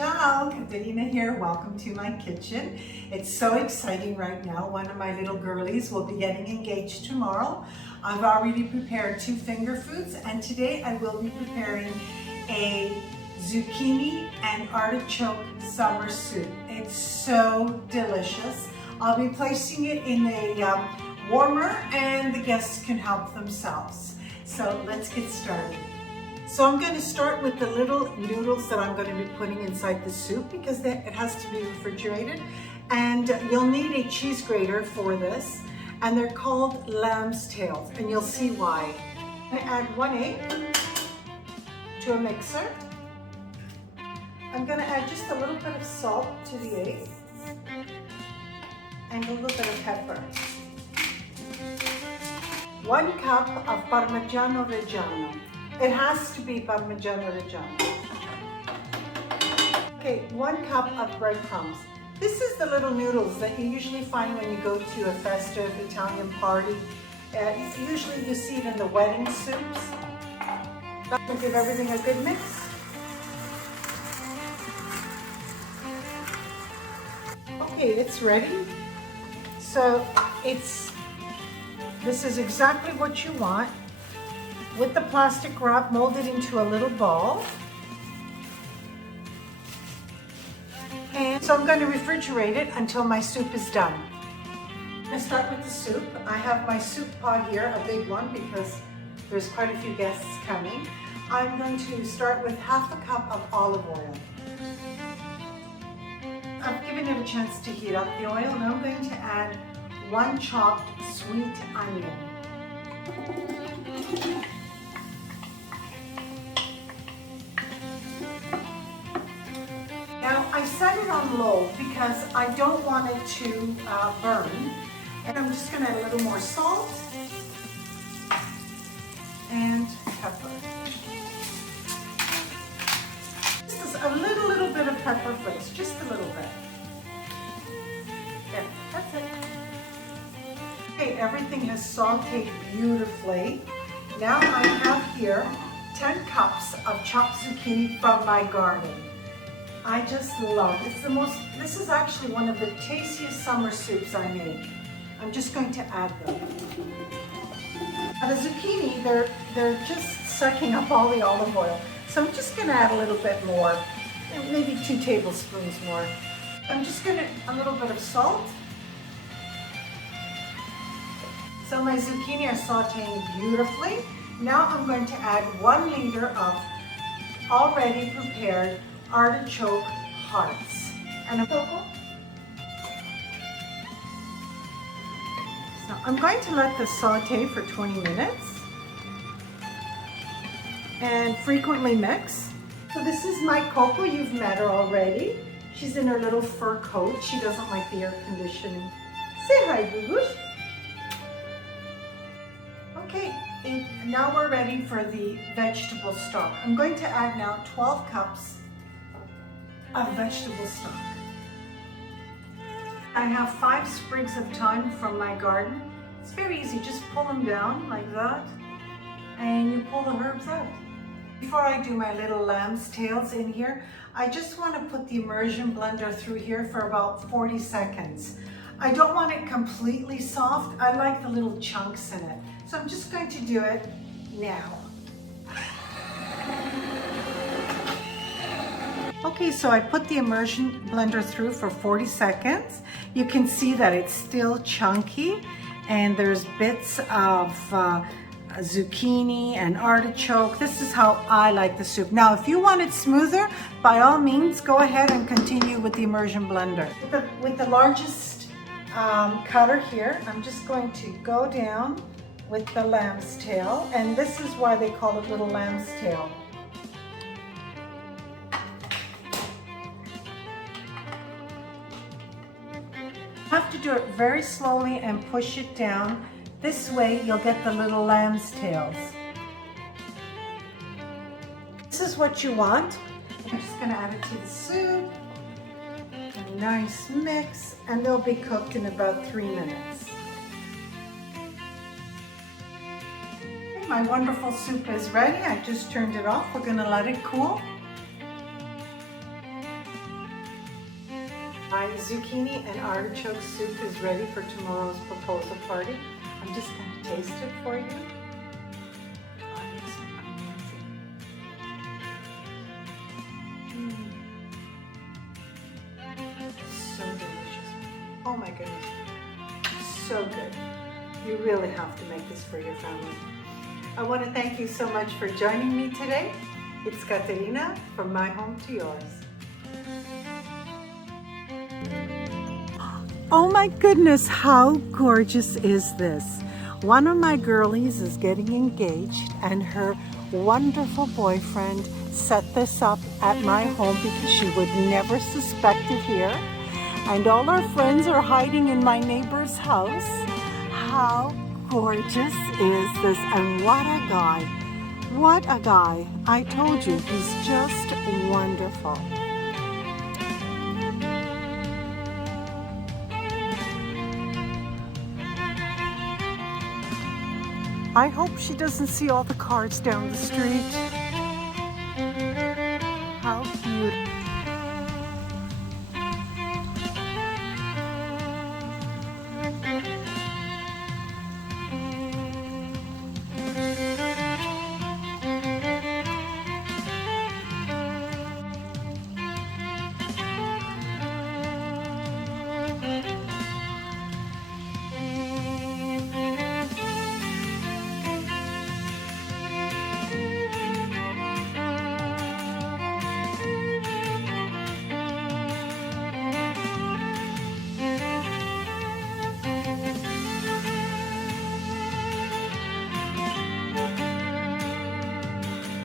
Ciao, Caterina here. Welcome to my kitchen. It's so exciting right now. One of my little girlies will be getting engaged tomorrow. I've already prepared 2 finger foods, and today I will be preparing a zucchini and artichoke summer soup. It's so delicious. I'll be placing it in a warmer, and the guests can help themselves. So let's get started. So I'm going to start with the little noodles that I'm going to be putting inside the soup because it has to be refrigerated. And you'll need a cheese grater for this. And they're called lamb's tails, and you'll see why. I'm going to add 1 egg to a mixer. I'm going to add just a little bit of salt to the egg and a little bit of pepper. 1 cup of Parmigiano Reggiano. It has to be Parmigiano Reggiano. Okay, 1 cup of breadcrumbs. This is the little noodles that you usually find when you go to a festive Italian party. Usually you see it in the wedding soups. That will give everything a good mix. Okay, it's ready. So this is exactly what you want. With the plastic wrap, mold it into a little ball. And so I'm going to refrigerate it until my soup is done. I'm going to start with the soup. I have my soup pot here, a big one, because there's quite a few guests coming. I'm going to start with 1/2 cup of olive oil. I've given it a chance to heat up the oil, and I'm going to add 1 chopped sweet onion. Now, I set it on low because I don't want it to burn. And I'm just going to add a little more salt and pepper. Just a little bit of pepper flakes, just a little bit. There, that's it. Okay, everything has sauteed beautifully. Now I have here 10 cups of chopped zucchini from my garden. I just love it. This is actually one of the tastiest summer soups I make. I'm just going to add them. Now the zucchini, they're just sucking up all the olive oil. So I'm just going to add a little bit more, maybe 2 tablespoons more. I'm just going to a little bit of salt. So my zucchini are sauteing beautifully. Now I'm going to add 1 liter of already prepared artichoke hearts. And a cocoa. So I'm going to let this saute for 20 minutes and frequently mix. So this is my Coco. You've met her already. She's in her little fur coat. She doesn't like the air conditioning. Say hi, Gugush. Okay, and now we're ready for the vegetable stock. I'm going to add now 12 cups of vegetable stock. I have 5 sprigs of thyme from my garden. It's very easy, just pull them down like that and you pull the herbs out. Before I do my little lamb's tails in here, I just want to put the immersion blender through here for about 40 seconds. I don't want it completely soft. I like the little chunks in it. So I'm just going to do it now. Okay, so I put the immersion blender through for 40 seconds. You can see that it's still chunky and there's bits of zucchini and artichoke. This is how I like the soup. Now, if you want it smoother, by all means, go ahead and continue with the immersion blender. With the largest cutter here, I'm just going to go down with the lamb's tail, and this is why they call it little lamb's tail. You have to do it very slowly and push it down. This way you'll get the little lamb's tails. This is what you want. I'm just going to add it to the soup. A nice mix, and they'll be cooked in about 3 minutes. My wonderful soup is ready. I just turned it off. We're going to let it cool. My zucchini and artichoke soup is ready for tomorrow's proposal party. I'm just going to taste it for you. Oh, it's amazing. So delicious. Oh my goodness. So good. You really have to make this for your family. I want to thank you so much for joining me today. It's Katerina from my home to yours. Oh my goodness, how gorgeous is this? One of my girlies is getting engaged and her wonderful boyfriend set this up at my home because she would never suspect it here. And all our friends are hiding in my neighbor's house. How gorgeous is this? And what a guy. What a guy. I told you, he's just wonderful. I hope she doesn't see all the cars down the street.